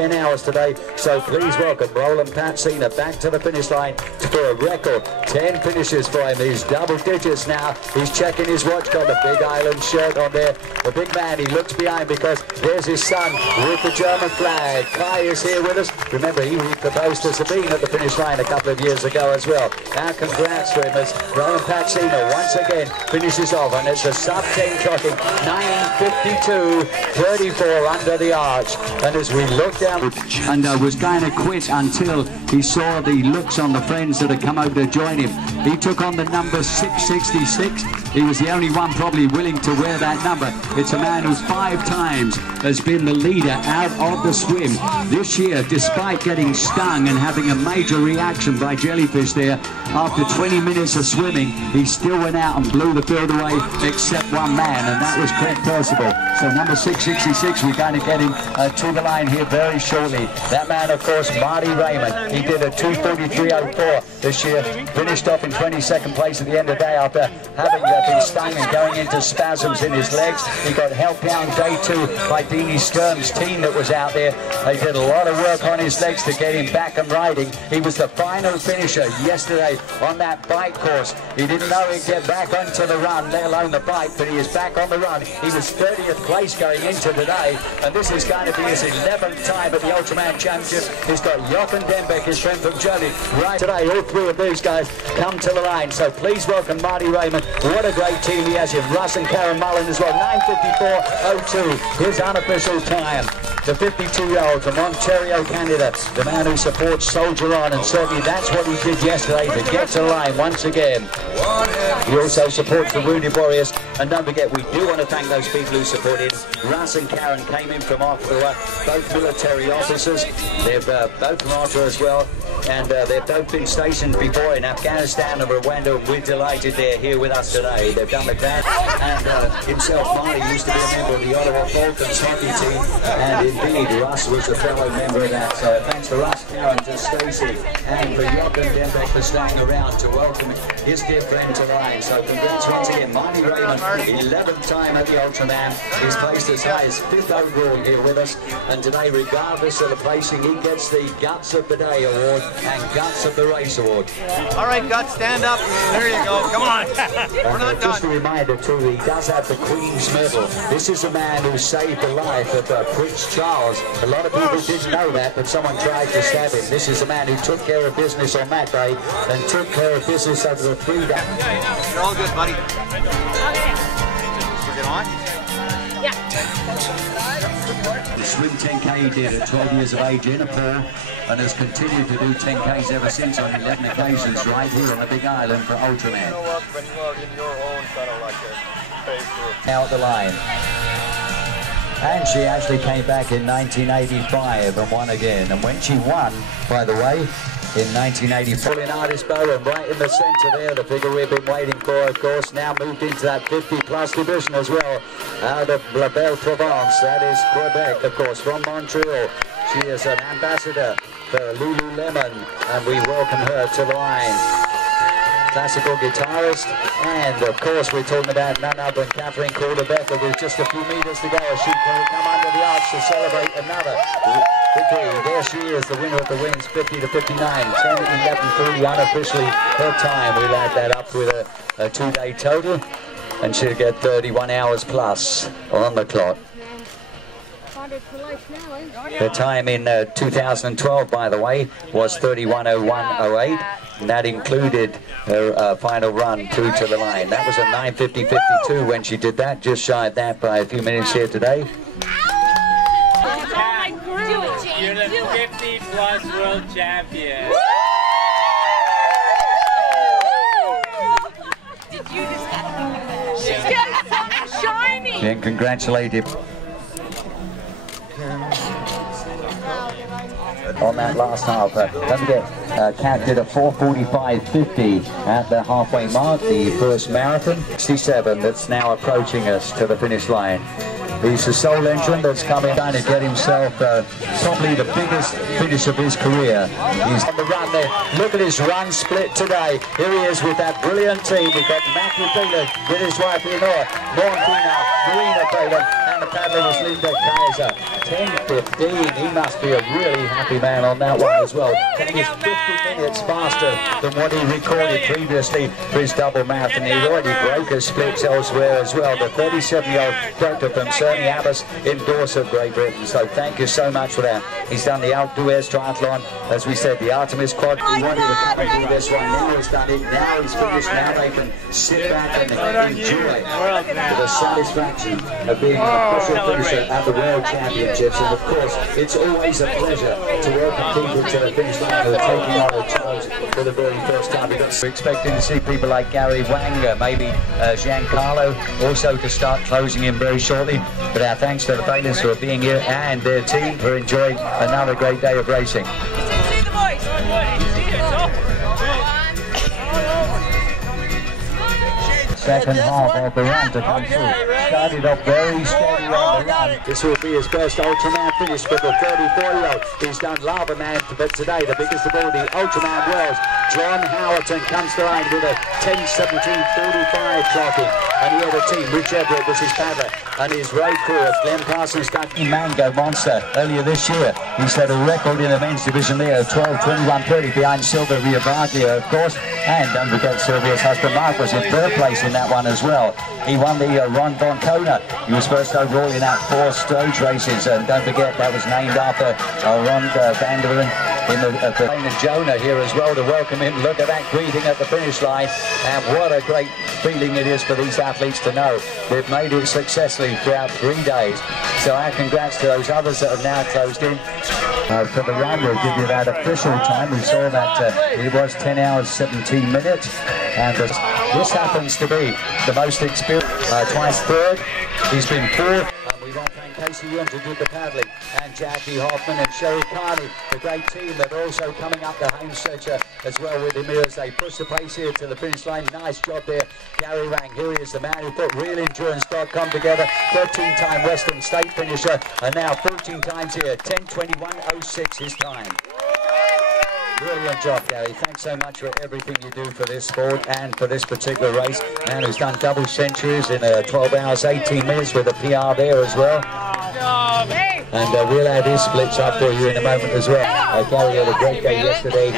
10 hours today, so please welcome Roland back to the finish line for a record 10 finishes for him. He's double digits now. He's checking his watch, got the Big Island shirt on there. The big man, he looks behind because there's his son with the German flag. Kai is here with us. Remember, he proposed to Sabine at the finish line a couple of years ago as well. Now congrats to him as Roland once again finishes off, and it's a sub-10 clocking 9:52.34 under the arch. And as we look down, and was going to quit until he saw the looks on the friends that had come over to join him. He took on the number 666. He was the only one probably willing to wear that number. It's a man who's 5 times has been the leader out of the swim this year, despite getting stung and having a major reaction by jellyfish there. After 20 minutes of swimming, he still went out and blew the field away, except one man, and that was Craig Percival. So number 666, we're going to get him to the line here very shortly. That man, of course, Marty Raymond. He did a 2:43.04 this year, finished off in 22nd place at the end of the day after having been stung and going into spasms in his legs. He got helped down day 2 by Deanie Skirm's team that was out there. They did a lot of work on his legs to get him back and riding. He was the final finisher yesterday on that bike course. He didn't know he'd get back onto the run, let alone the bike, but he is back on the run. He was 30th place going into today, and this is going to be his 11th time at the Ultraman Championship. He's got Jochen Dembeck, his friend from Germany, right today. All 3 of these guys come to the line, so please welcome Marty Raymond. What a great team he has here. Russ and Karen Mullen as well. 9:54.02, his unofficial time. The 52-year-old from Ontario, Canada, the man who supports Soldier On, and certainly that's what he did yesterday to get to the line once again. He also supports the Wounded Warriors, and don't forget, we do want to thank those people who supported. Russ and Karen came in from Ottawa, both military officers. They're both from Ottawa as well, and they've both been stationed before in Afghanistan and Rwanda, and we're delighted they're here with us today. They've done the dance, and himself, Marty, used to be a member of the Ottawa Falcons hockey team, and indeed, Russ was a fellow member of that. So thanks to Russ, Karen, to Stacey, and for Jochen Dembeck for staying around to welcome his dear friend to the line. So congrats once again, Marty Raymond, 11th time at the Ultraman. He's placed as high as 5th overall here with us, and today, regardless of the placing, he gets the Guts of the Day award and Guts of the Race award. All right, Guts, stand up. There you go. Come on. We're not done. Just a reminder too, he does have the Queen's Medal. This is a man who saved the life of Prince Charles. A lot of people didn't know that, but someone tried to stab him. This is a man who took care of business on that day and took care of business over the 3 days. You're all good, buddy. Okay. Get on? Yeah. The swim 10K he did at 12 years of age in a pool, and has continued to do 10Ks ever since on 11 occasions right here on the Big Island for Ultraman. Out the line. And she actually came back in 1985 and won again. And when she won, by the way, in 1984 in Artist Bow, and right in the centre there, the figure we've been waiting for, of course, now moved into that 50-plus division as well, out of La Belle Provence. That is Quebec, of course, from Montreal. She is an ambassador for Lululemon, and we welcome her to the line. Classical guitarist, and of course we're talking about none other than Catherine Cedrabecka with just a few meters to go as she can come under the arch to celebrate another victory. There she is, the winner of the wins, 50-59, 10-11-30 unofficially her time. We'll add that up with a 2-day total, and she'll get 31 hours plus on the clock. Her time in 2012, by the way, was 31:01:08, and that included her final run through to the line. That was a 9:50.52 when she did that, just shy of that by a few minutes here today. You're the 50-plus world champion. Did you just she's getting something shiny. And congratulated on that last half. Don't forget, Kat did a 4:45.50 at the halfway mark, the first marathon. 67 that's now approaching us to the finish line. He's the sole entrant that's coming down to get himself probably the biggest finish of his career. He's on the run there. Look at his run split today. Here he is with that brilliant team. We've got Matthew Phelan with his wife Leonora, Marina Phelan, and the paddler was Linda Kaiser. 10:15. He must be a really happy man on that one as well. And he's 50 minutes faster than what he recorded previously for his double marathon. He already broke his splits elsewhere as well. The 37-year-old doctor from Cerny Abbas in Dorset, Great Britain. So thank you so much for that. He's done the outdoors triathlon, as we said, the Artemis quad. He wanted to come and do this one. Now he's done it. Now he's finished. Now they can sit back and enjoy the satisfaction of being an official finisher at the World Championships. And of course, it's always a pleasure to welcome people to the finish line who are taking on the toes for the very first time. We're expecting to see people like Gary Wang, maybe Giancarlo, also to start closing in very shortly. But our thanks to the Phelans for being here and their team for enjoying another great day of racing. Second half of the run to come through. Started off very steady on the run. This will be his first Ultraman finish for the 34-year-old. He's done Lava Man, but today the biggest of all, the Ultraman worlds. John Howton comes to line with a 10:17.45 clocking. And he had a team. Rich Everett was his paddler. And his road crew of Glenn Parsons done Mango Monster earlier this year. He set a record in the men's division there of 12:21.30 behind Silva Ragaia, of course. And don't forget Sylvia's husband Mark was in third place in that one as well. He won the Ron Von Kona. He was first overall in that 4 stage races. And don't forget that was named after Ron van der Ven. In the plane of Jonah here as well to welcome him. Look at that greeting at the finish line, and what a great feeling it is for these athletes to know they've made it successfully throughout 3 days. So our congrats to those others that have now closed in. For the run, we'll give you that official time. We saw that it was 10 hours 17 minutes, and this happens to be the most experienced, twice third. He's been fourth. We want to thank Casey Williams who did the paddling, and Jackie Hoffman and Sherry Carney, the great team that are also coming up the home stretch as well with him here as they push the pace here to the finish line. Nice job there, Gary Wang. Here he is, the man who put realendurance.com together, 13-time Western State finisher, and now 14 times here, 10:21.06 his time. Brilliant job, Gary. Thanks so much for everything you do for this sport and for this particular race. Man who's done double centuries in 12 hours, 18 minutes with a PR there as well. And we'll add his splits up for you in a moment as well. Gary had a great day yesterday,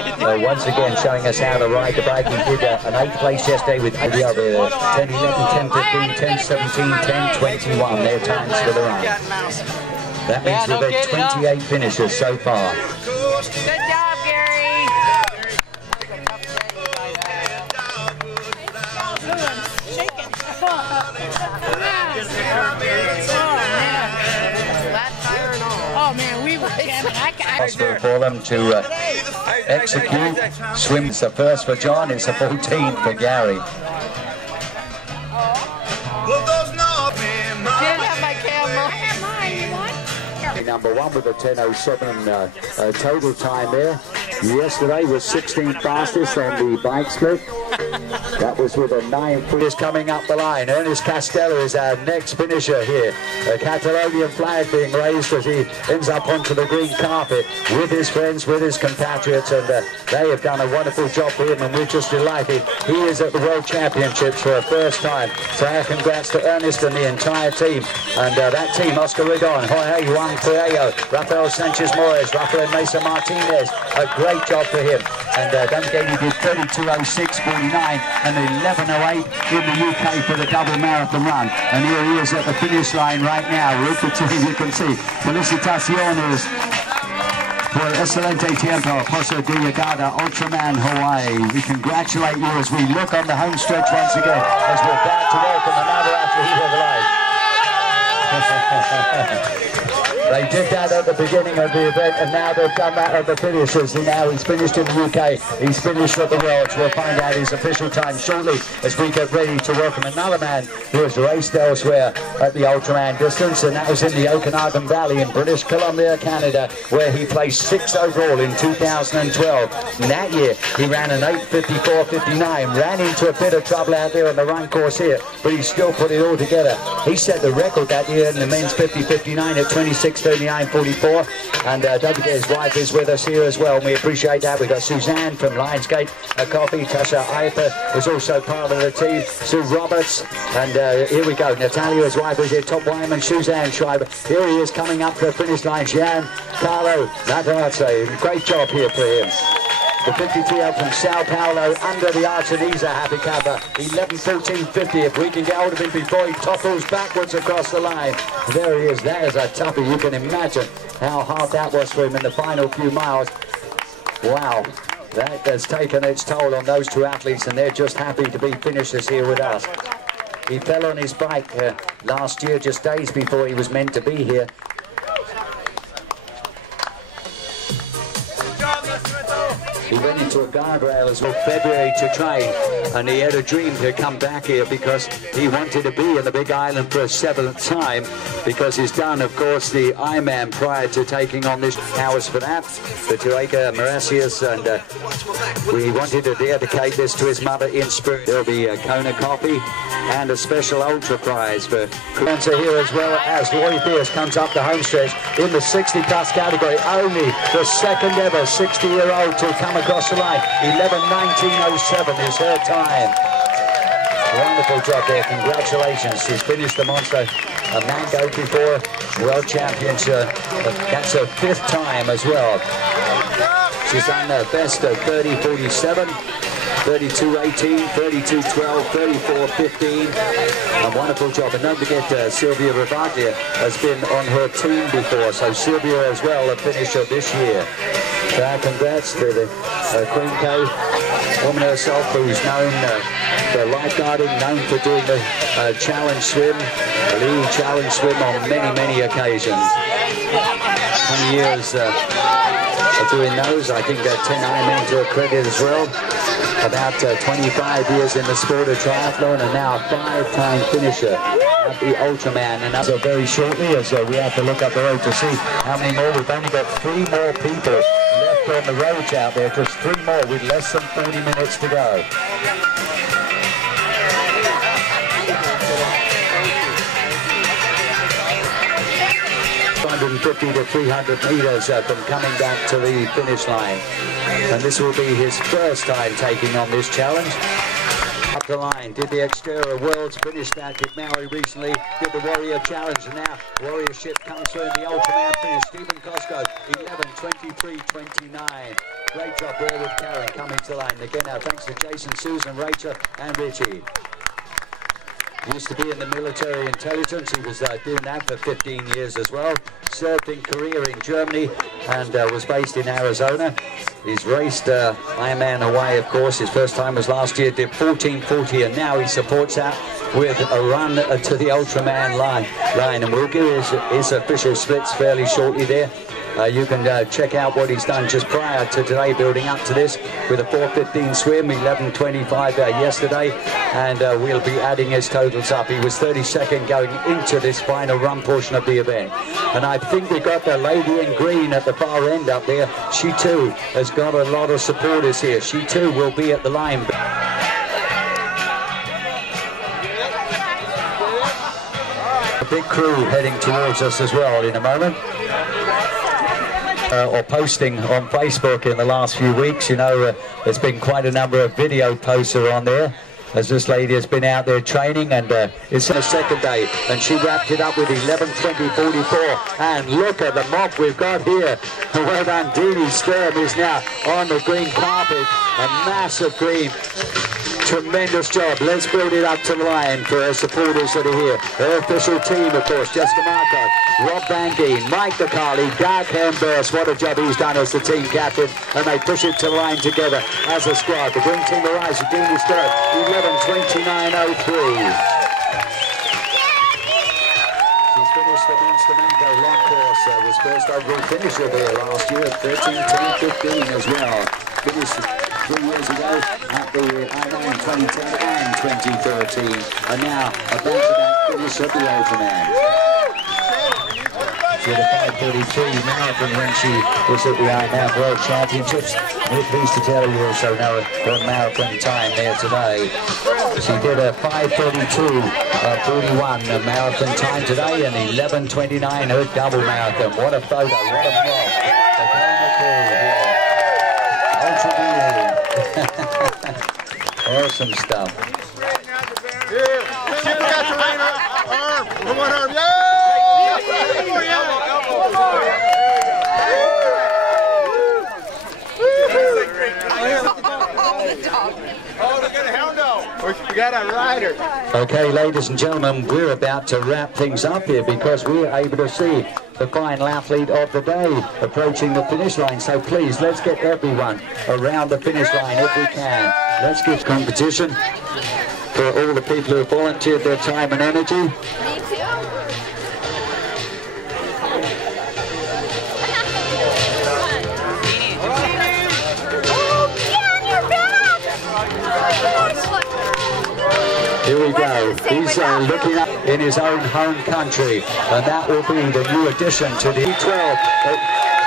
once again showing us how to ride the bike. He did an 8th place yesterday with the other 10:11, 10:15, 10:17, 10:21. Their times for the run. That means we've had 28 finishers so far. Good job, Gary. Oh man, we were jamming. Possible for them to execute. Swim's the first for John. It's a 14th for Gary. Number 1 with a 10:07 total time there. Yesterday was 16th fastest on the bike split. That was with a 9. Is coming up the line. Ernest Castell is our next finisher here. A Catalonian flag being raised as he ends up onto the green carpet with his friends, with his compatriots, and they have done a wonderful job for him, and we're just delighted. He is at the World Championships for a first time. So our congrats to Ernest and the entire team. And that team, Oscar Rigon, Jorge Juan Puello, Rafael Sanchez Morris, Rafael Mesa Martinez, a great job for him. And don't forget he did 32:06.49 and 11:08 in the UK for the double marathon run. And here he is at the finish line right now with the team. You can see Felicitaciones por excelente tiempo, Pozo de Llegada, Ultraman Hawaii. We congratulate you as we look on the home stretch once again as we're about to welcome another athlete of life. They did that at the beginning of the event, and now they've done that at the finishes. And now he's finished in the UK. He's finished at the Worlds. We'll find out his official time shortly as we get ready to welcome another man who has raced elsewhere at the Ultraman distance, and that was in the Okanagan Valley in British Columbia, Canada, where he placed 6th overall in 2012. And that year, he ran an 8:54.59, ran into a bit of trouble out there on the run course here, but he still put it all together. He set the record that year in the men's 50.59 at 26:39.44, and don't forget his wife is with us here as well, and we appreciate that. We've got Suzanne from Lionsgate Coffee, Tasha Eifer is also part of the team, Sue Roberts, and here we go, Natalia, his wife, is here, top wireman Suzanne Schreiber. Here he is coming up to the finish line, Giancarlo Natarace. Great job here for him. The 53-year-old from Sao Paulo, under the arch, and he's a happy camper. 11:14.50. If we can get hold of him before he topples backwards across the line. There he is. That is a toughie. You can imagine how hard that was for him in the final few miles. Wow. That has taken its toll on those two athletes, and they're just happy to be finishers here with us. He fell on his bike last year, just days before he was meant to be here. He went into a guardrail as well February to train, and he had a dream to come back here because he wanted to be in the Big Island for a 7th time, because he's done, of course, the Ironman prior to taking on this hours for that, the Tuaca Mauritius, and we wanted to dedicate this to his mother in spirit. There'll be a Kona coffee and a special ultra prize for Kwanzaa here, as well as Roy Pierce comes up the home stretch in the 60-plus category. Only the second ever 60-year-old to come across the line. 11:19.07 is her time. Wonderful job there. Congratulations. She's finished the monster a Mango before World Championship. That's her 5th time as well. She's done her best of 30:47. 32:18, 32:12, 34:15. A wonderful job. And don't forget, Silva Ragaia has been on her team before, so Silvia as well, a finisher this year. So congrats to the Queen K woman herself, who's known for lifeguarding, known for doing the challenge swim, the lead challenge swim on many, many occasions. 20 years of doing those. I think 10 Ironman to her credit as well. About 25 years in the sport of triathlon, and now a 5-time finisher at the Ultraman. And so very shortly, as we have to look up the road to see how many more. We've only got 3 more people left on the roads out there, just 3 more with less than 40 minutes to go. 250 to 300 meters from coming back to the finish line. And this will be his first time taking on this challenge. Up the line, did the Xterra Worlds, finished that, did Maui recently, did the Warrior Challenge, and now Warriorship comes through in the Ultraman finish. Stephen Costco, 11:23.29. Great job there with Karen coming to the line. Again, now thanks to Jason, Susan, Rachel, and Richie. He used to be in the military intelligence. He was doing that for 15 years as well. Served in Korea, in Germany, and was based in Arizona. He's raced Ironman Hawaii, of course. His first time was last year, did 14:40, and now he supports that with a run to the Ultraman line. And we'll give his official splits fairly shortly there. You can check out what he's done just prior to today, building up to this, with a 4:15 swim, 11:25 yesterday, and we'll be adding his totals up. He was 32nd going into this final run portion of the event. And I think we got the lady in green at the far end up there. She too has got a lot of supporters here. She too will be at the line. A big crew heading towards us as well in a moment. Or posting on Facebook in the last few weeks. You know, there's been quite a number of video posts on there, as this lady has been out there training, and it's her 2nd day, and she wrapped it up with 11:20.44. And look at the mob we've got here. Well done, Deanie Sturm is now on the green carpet, a massive green. Tremendous job. Let's build it up to the line for her supporters that are here. Her official team, of course, Jessica Marco, Rob Van Geen, Mike DeCarly, Doug Hemburst. What a job he's done as the team captain. And they push it to the line together as a squad. The green team arrives at Deanie Sturm, 11:29.03. She's finished the men's the Mango Long Course was first overall finisher there last year at 13:10:15 as well. Finished 3 years ago at the I-9 2010 and 2013, and now a back-to-back finish at the Ultraman. She had a 5:33 marathon when she was at the I-9 World Championships. We're pleased to tell you also know her marathon time there today. She did a 5:32.41 marathon time today and 11:29 her double marathon. What a photo, what a vlog. The camera crew here. Ultra awesome stuff. Here, Chip got your right arm. One arm, yeah! We got a rider. Okay, ladies and gentlemen, we're about to wrap things up here because we're able to see the final athlete of the day approaching the finish line. So please, let's get everyone around the finish line if we can. Let's give competition for all the people who have volunteered their time and energy. Me too. Here we go. He's looking up in his own home country, and that will be the new addition to the 12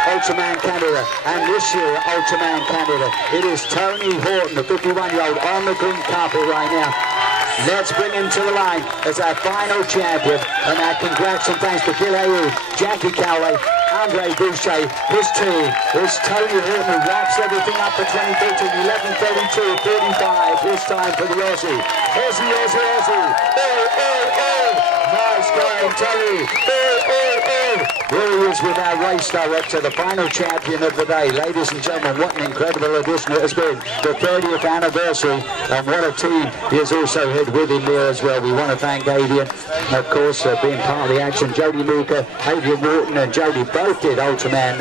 Ultraman Canada. And this year, Ultraman Canada, it is Tony Horton, the 51-year-old, on the green carpet right now. Let's bring him to the line as our final champion, and our congrats and thanks to Gil Ayu, Jackie Cowley, Andre Boucher, his team. It's Tony Horton who wraps everything up for 2013, 11:32.35. This time for the Aussie. Aussie, Aussie, Aussie. Nice going, Tony. Here he is with our race director, the final champion of the day. Ladies and gentlemen, what an incredible edition it has been. The 30th anniversary, and what a team he has also had with him there as well. We want to thank Adrian, of course, being part of the action. Jody Mooker, Adrian Wharton and Jody both did Ultraman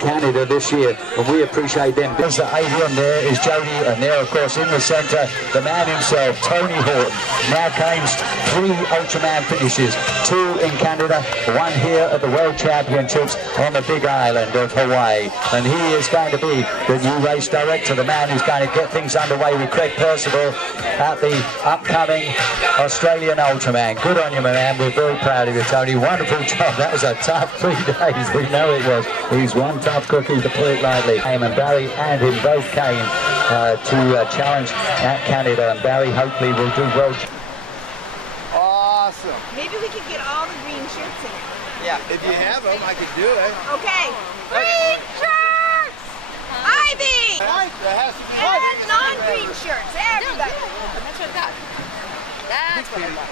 Canada this year, and we appreciate them. There's Adrian, there is Jody, and there, of course, in the centre, the man himself, Tony Horton. Now claims 3 Ultraman finishes, 2 in Canada, 1 here at the World Championships on the Big Island of Hawaii. And he is going to be the new race director, the man who's going to get things underway with Craig Percival at the upcoming Australian Ultraman. Good on you, my man. We're very proud of you, Tony. Wonderful job. That was a tough 3 days. We know it was. He's one tough cookie, to put it lightly. And Barry and him both came to challenge at Canada, and Barry hopefully will do well. Awesome. Maybe we could get all the green shirts in it. Yeah, if you have them, I could do it. Okay. Green shirts! Ivy! That has to be And non-green shirts, everybody. That's what I got. That's what I got.